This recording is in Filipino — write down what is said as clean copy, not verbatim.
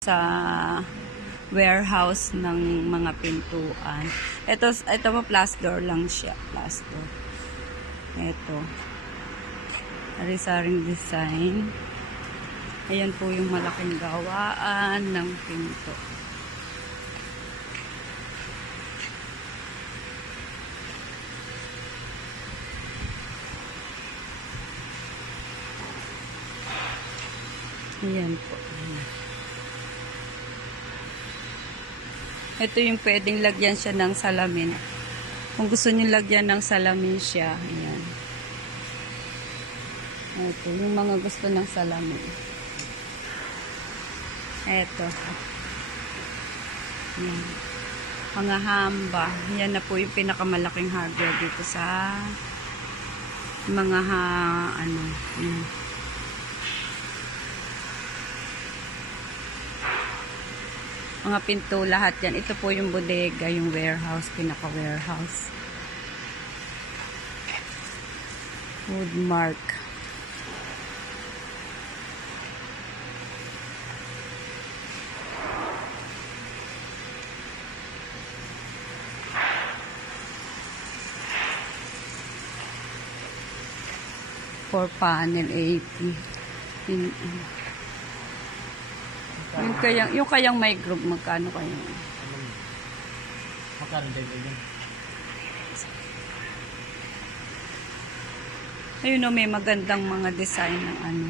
Sa warehouse ng mga pintuan. Ito po, plus door lang siya. Plus door. Ito. Ari-saring design. Ayan po yung malaking gawaan ng pinto. Ayan po. Ito yung pwedeng lagyan siya ng salamin. Kung gusto niyo lagyan ng salamin siya, ayan. Ito, yung mga gusto ng salamin. Ito. Ayan. Mga hamba. Yan na po yung pinakamalaking hardware dito sa mga ano. Ayan. Mga pinto, lahat yan. Ito po yung bodega, yung warehouse, pinaka-warehouse. Woodmark. For panel 80. Yung kayang may group, magkano kayo? Magkano din yun? Ayun o, may magandang mga design ng ano.